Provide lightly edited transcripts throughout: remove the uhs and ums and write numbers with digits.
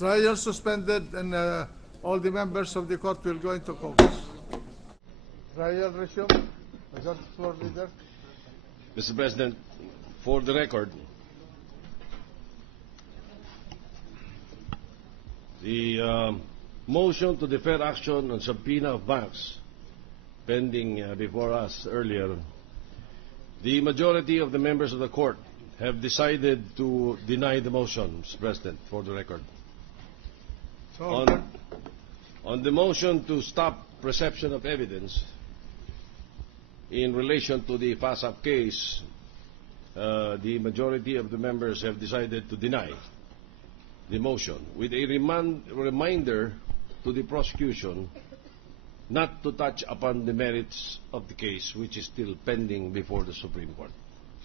Trial suspended, and all the members of the court will go into caucus. Trial resumed. Majority Floor Leader. Mr. President, for the record, the motion to defer action on subpoena of banks pending before us earlier, the majority of the members of the court have decided to deny the motion, Mr. President, for the record. On the motion to stop reception of evidence in relation to the FASAP case, the majority of the members have decided to deny the motion, with a reminder to the prosecution not to touch upon the merits of the case, which is still pending before the Supreme Court.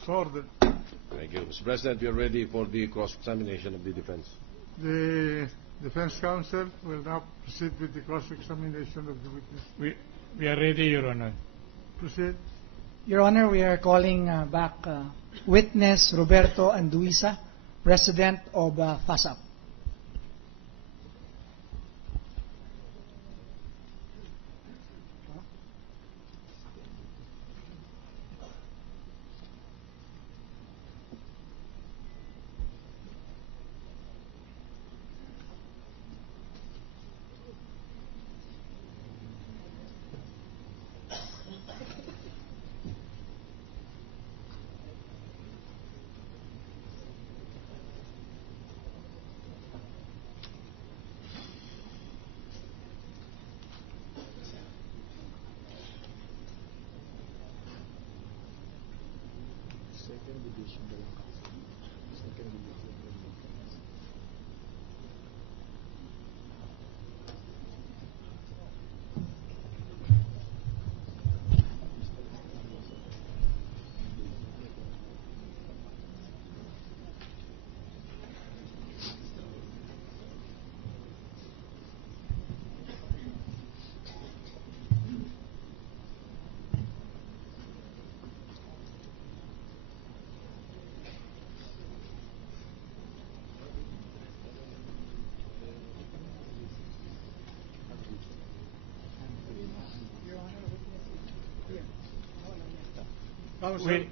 Ordered. Thank you. Mr. President, we are ready for the cross-examination of the defense. The Defense Counsel will now proceed with the cross-examination of the witness. We are ready, Your Honor. Proceed. Your Honor, we are calling back witness Roberto Anduisa, President of FASAP.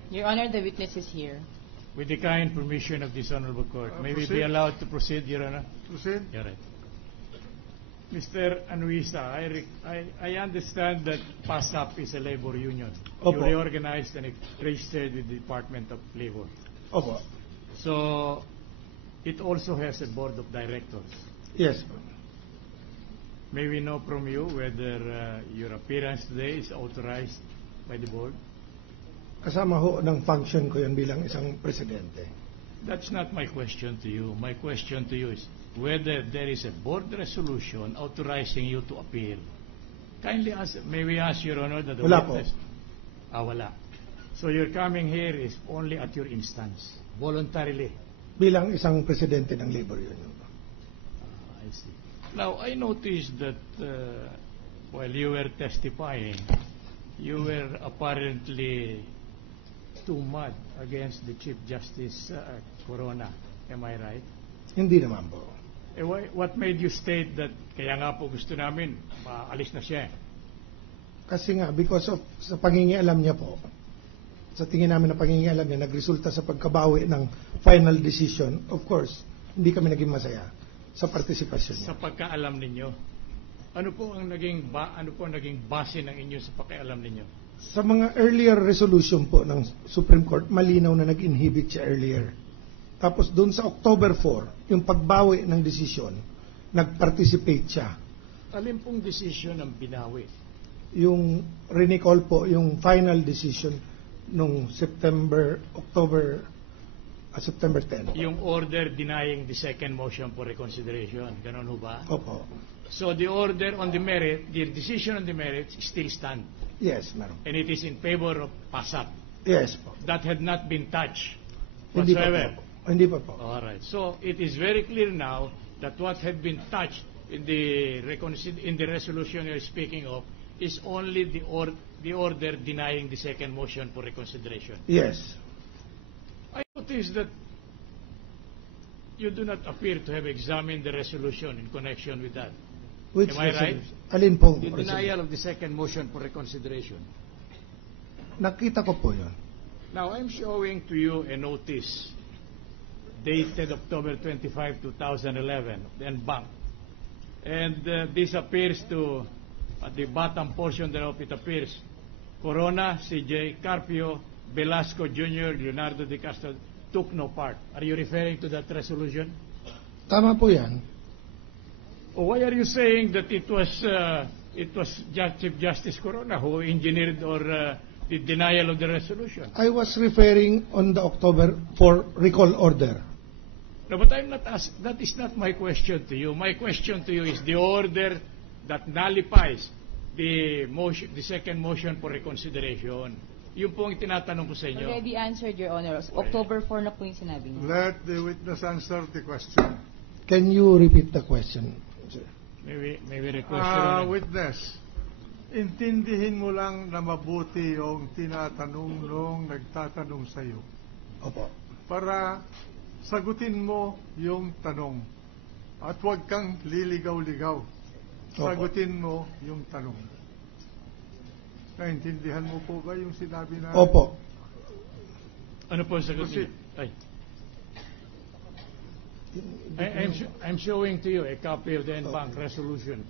Your Honor, the witness is here. With the kind permission of this honorable court, may we proceed. be allowed to proceed, Your Honor? Proceed. You're right. Mr. Anduisa, I understand that FASAP is a labor union. Opo. You reorganized and registered with the Department of Labor. Opo. So, it also has a board of directors. Yes. May we know from you whether your appearance today is authorized by the board? Kasama ho ng function ko yan bilang isang presidente. That's not my question to you. My question to you is whether there is a board resolution authorizing you to appear. Kindly ask, may we ask, Your Honor, that the Wala po. witness... Wala. So your coming here is only at your instance, voluntarily. Bilang isang presidente ng labor union. I see. Now, I noticed that while you were testifying, you were apparently too mad against the Chief Justice Corona. Am I right? Hindi naman po. What made you state that kaya nga po gusto namin, maalis na siya? Kasi nga, because of sa pangingialam niya po, sa tingin namin na pangingialam niya, nagresulta sa pagkabawi ng final decision. Of course, hindi kami naging masaya sa partisipasyon niya. Sa pagkaalam ninyo, ano po ang naging base ng inyo sa pagkaalam ninyo? Sa mga earlier resolution po ng Supreme Court, malinaw na nag-inhibit siya earlier. Tapos doon sa October 4, yung pagbawi ng desisyon, nag-participate siya. Alin pong decision ang binawi? Yung recall po, yung final decision nung September 10. Yung order denying the second motion for reconsideration. Ganon ho ba? Opo. So the order on the merit, the decision on the merits still stand. Yes, meron. And it is in favor of FASAP. Yes po. That had not been touched Hindi whatsoever. pa po. Hindi pa po. All right. So it is very clear now that what had been touched in the resolution you're speaking of is only the order denying the second motion for reconsideration. Yes. I notice that you do not appear to have examined the resolution in connection with that. Which Am I right? resolution? Alin pong The resolution? denial of the second motion for reconsideration. Nakita ko po yun. Now, I'm showing to you a notice dated October 25, 2011, then bank. And this appears to, at the bottom portion thereof, it appears Corona, CJ, Carpio, Velasco Jr., Leonardo Di Castro took no part. Are you referring to that resolution? Tama po yan. Or why are you saying that it was Chief Justice Corona who engineered or the denial of the resolution? I was referring on the October 4 recall order. No, but I'm not asked. That is not my question to you. My question to you is the order that nullifies the motion, the second motion for reconsideration. Yung po ang tinatanong ko sa inyo. Already answered, Your Honor. October 4 na po yung sinabi niyo. Let the witness answer the question. Can you repeat the question, sir? May we request Your Honor. Witness, intindihin mo lang na mabuti yung tinatanong nung nagtatanong sa iyo Opo. para sagutin mo yung tanong at huwag kang liligaw-ligaw. Sagutin mo yung tanong. Naintindihan mo po ba yung sinabi na? Opo. Ano po ang sagot niyo? Ay. I'm showing to you a copy of the en-banc resolution,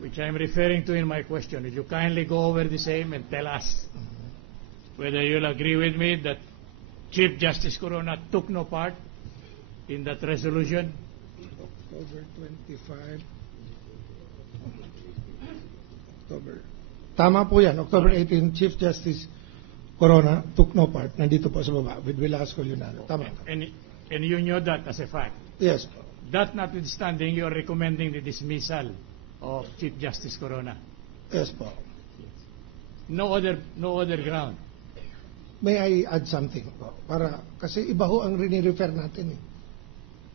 which I'm referring to in my question. Would you kindly go over the same and tell us whether you'll agree with me that Chief Justice Corona took no part in that resolution? October 25. October. Tama po yan. October 18, Chief Justice Corona took no part. Nandito po sa baba with Velasco Leonardo. Tama. And you knew that as a fact. Yes. That notwithstanding, you are recommending the dismissal of Chief Justice Corona. Yes po. No other ground. May I add something po? Para, kasi iba ho ang rini-refer natin eh.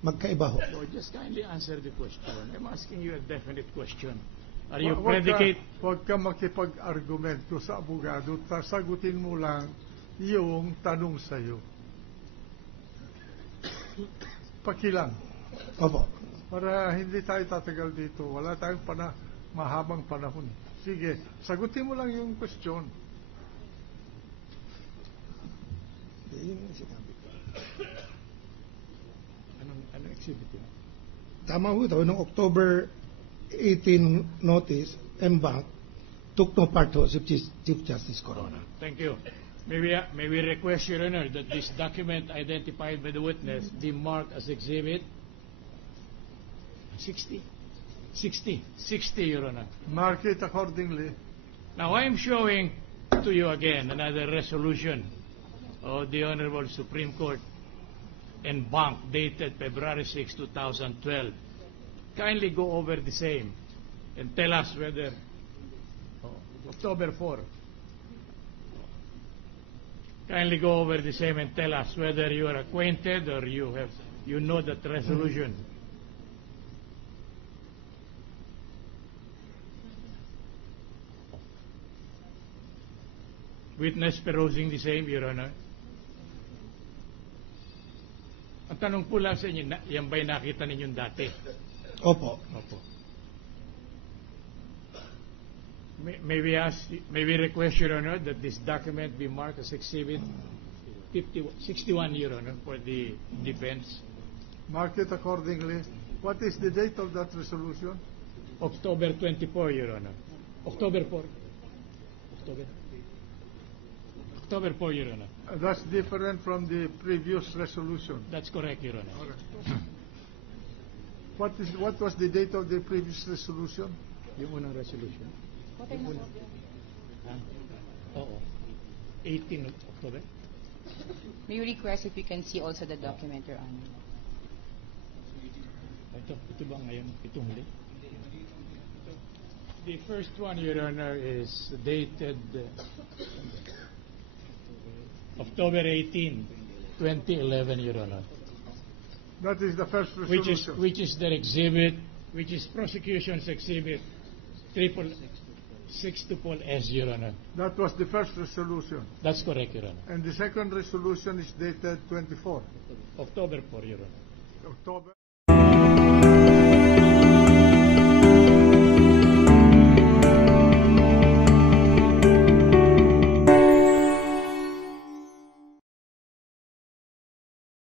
Magkaiba ho. So just kindly answer the question. I'm asking you a definite question. Are Huwag you ka- predicate? Huwag ka makipag-argumento sa abogado. Sagutin mo lang yung tanong sa iyo. Pakilang. Opo. Para hindi tayo tatagal dito. Wala tayong mahabang panahon. Sige, sagutin mo lang yung question. Anong exhibit yun? Tama ho ito. Noong October 18 notice, en-banc took no part ho si Chief Justice Corona. Thank you. May we request, Your Honor, that this document identified by the witness be marked as exhibit 60? 60, Your Honor. Mark it accordingly. Now, I am showing to you again another resolution of the Honorable Supreme Court en banc dated February 6, 2012. Kindly go over the same and tell us whether October 4. Kindly go over the same and tell us whether you are acquainted or you know that resolution. Witness perusing the same, Your Honor. Ang tanong po lang sa inyo, yan ba'y nakita ninyong dati? Opo. Opo. May we request, Your Honor, that this document be marked as exhibit 61, Your Honor, for the defense. Mark it accordingly. What is the date of that resolution? October 24, Your Honor. October 4. October 4, Your Honor. That's different from the previous resolution. That's correct, Your Honor. What was the date of the previous resolution? Yung unang resolution. Oo. 18 October. May we request if we can see also the document, Your Honor? Ito ba ngayon? Ito huli? The first one, Your Honor, is dated October 18, 2011, Your Honor. That is the first resolution. Which is their exhibit, which is prosecution's exhibit 6/S, Your Honor. That was the first resolution. That's correct, Your Honor. And the second resolution is dated 24 October 4, Your Honor. October.